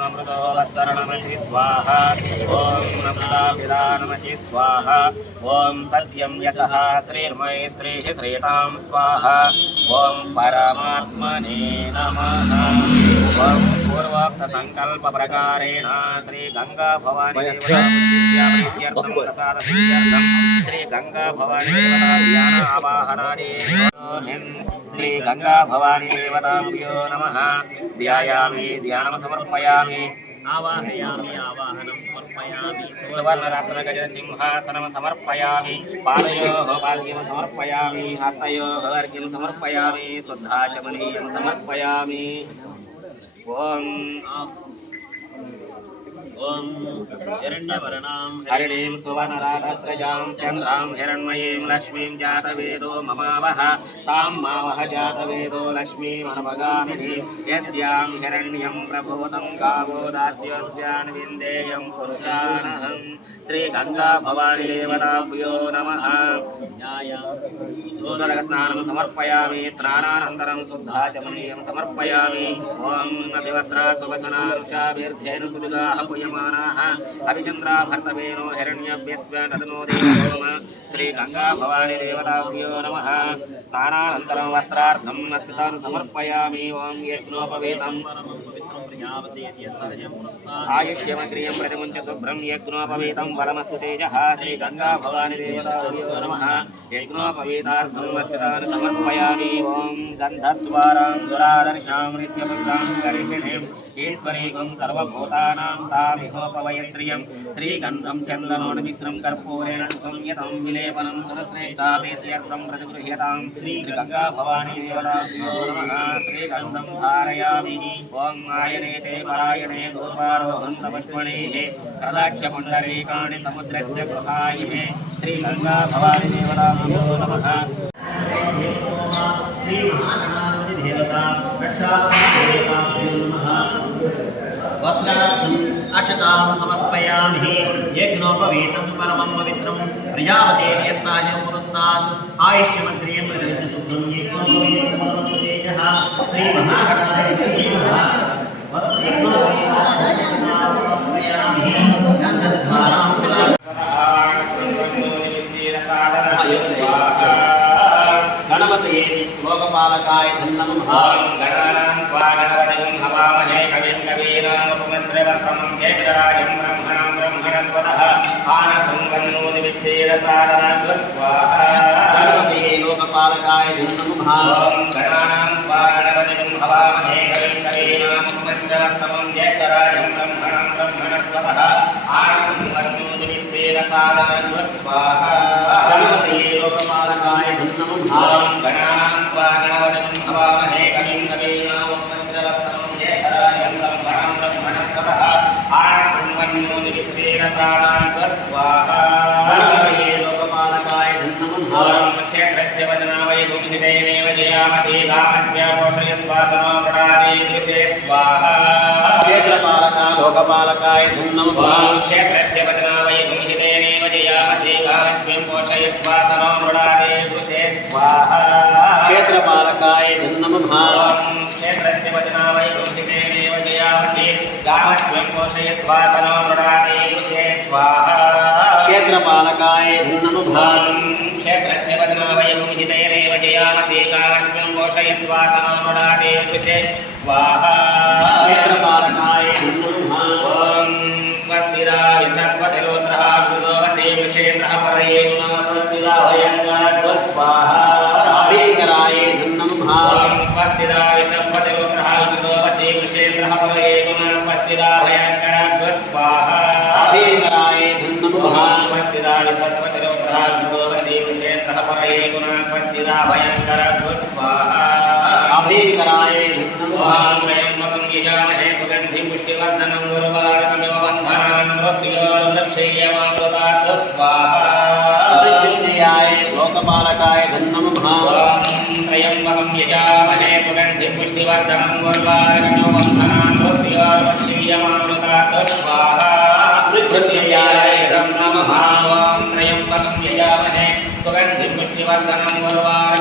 హస్తౌ స్వాహ. ఓం అమృతాభిధానమసి స్వాహ. ఓం సత్యం యశః. శ్రీర్మై శ్రీः శ్రీతాం స్వాహ. ఓం పరమాత్మనే నమ. ఓం పూర్వోక్త సంకల్ప ప్రకారేణ శ్రీ గంగా భవాని దేవతార్థం ప్రసాద శ్రీ గంగా భవాని దేవతా ధ్యాన ఆవాహనాది శ్రీ గంగా భవాని దేవతాభ్యో నమ ధ్యాయామి ధ్యానం సమర్పయామి ఆవాహయామి ఆవాహనం సమర్పయామి ఓం ఓం హిరణ్యవర్ణాం హరిణీం సువర్ణరాగస్రజాం చంద్రాం హిరణ్మయీం లక్ష్మీం జాతవేదో మమావహ తాం మావహ జాతవేదో లక్ష్మీమనవగామిని యస్యాం హిరణ్యం ప్రభూతం గావో దాస్యస్యాన్ విందేయం పురుషానహం శ్రీగంగా భవాని దేవతాభ్యో నమ సూదరక స్నానం సమర్పయామి స్నానానంతరం శుద్ధాచమనీయం సమర్పయామి ఓం అభివస్త్రా సువసనానుషాభిర్ధేను సుదుగాః పుయమానాః అభిచంద్రా భర్తవేనో హిరణ్యభ్యస్వనదనో దేవోమ శ్రీ గంగా భవాని దేవతాభ్యో నమః స్నానానంతరం వస్త్రార్థం అత్యుతాను సమర్పయామి ఓం యజ్ఞోపవేతం ఆయుష్యమగ్రియం ప్రతిముంచ శుభ్రం యజ్ఞోపవేతం బలమస్తు తేజ శ్రీ గంగా భవాని దేవతాభ్యో నమ యజ్ఞోపవేతార్థం అర్చితాన్ని సమర్పయామి ఓం గంధద్వారాం దురాదర్శాం నిత్యపుష్టాం శ్రీగంధం ఈశ్వరీకం మిశ్రం కర్పూరేణ సంయతం విలేపనం సురశ్రేష్టాపేత్యర్థం ప్రతిగృహ్యతాం శ్రీగంగా భవానీ శ్రీగంధం ధారయామి ఓం ఆయనే తే పరాయణే గోపారోహంతపుష్మణే కదాక్షపుండరీకాణి సముద్రస్య గృహాయిమే శ్రీగంగా భవాని దేవతాభ్యో నమః శ్రీ మహాగణాధిపతి దేవత రక్షాదేవతాభ్యో నమః వస్త్రార్థం అశతాం సమర్పయామి యజ్ఞోపవీతం పరమం పవిత్రం ప్రజాపతే సహజం పురస్తాత్ ఆయుష్యమగ్రియం తేజః శ్రీ మహాగణాయ గణపతి లోకపాలకాయ ధన్నమ గణానాం త్వా గణపతిం హవామహే కవిం కవీనాముపమశ్రవస్తమం జ్యేష్ఠరాజం బ్రహ్మణాం బ్రహ్మణస్పతః ఆనసం వన్నోతి విశ్వేరసాదనాగ్రస్వాహా లోకపాలకాయ ధన్నమ గణానాం త్వా గణపతిం హవామహే కవిం కవీనాముపమశ్రవస్తమం జ్యేష్ఠరాజం ఆనసం क्षेत्रस्य वदना वै दुःखितेनैव जयामसे गामस्य पोषयद्वासनो प्रणादेशे स्वाहा। क्षेत्रपालका लोकपालकाय धुन्नमो क्षेत्रस्य वदना वै दुःखितेनैव जयामसे गामस्मिं पोषयद्वासनो प्रणादेशे स्वाहा। क्षेत्रपालकाय धुन्नमो क्षेत्रस्य क्षेत्रपालकाय धनुभागं क्षेत्रस्य पद्मावयं जयामसे कामस्मिं घोषयत्वा समनुडाते दृशे स्वाहा क्षेत्रपालकाय धनुभागं स्वस्तिरा विसस्वतिरोत्रः गुरुवसे परये स्वस्तिरा स्वाहा विघ्नहराय गुणास्वस्तिदाभयङ्कर अभीकराय ॐ त्र्यम्बकं यजामहे सुगन्धिं पुष्टिवर्धनं गुरुवारकमिव बन्धनान् मृत्योर्लक्षय्यमामृतात् स्वाहाय लोकपालकाय धन्नमः। त्र्यम्बकं यजामहे सुगन्धिं पुष्टिवर्धनं गुरुवारकमिव बन्धनान् मृत्योर्लक्षय्यमामृतात् स्वाहा पृथिव्याय नमः திருவர்தனம் வருவார்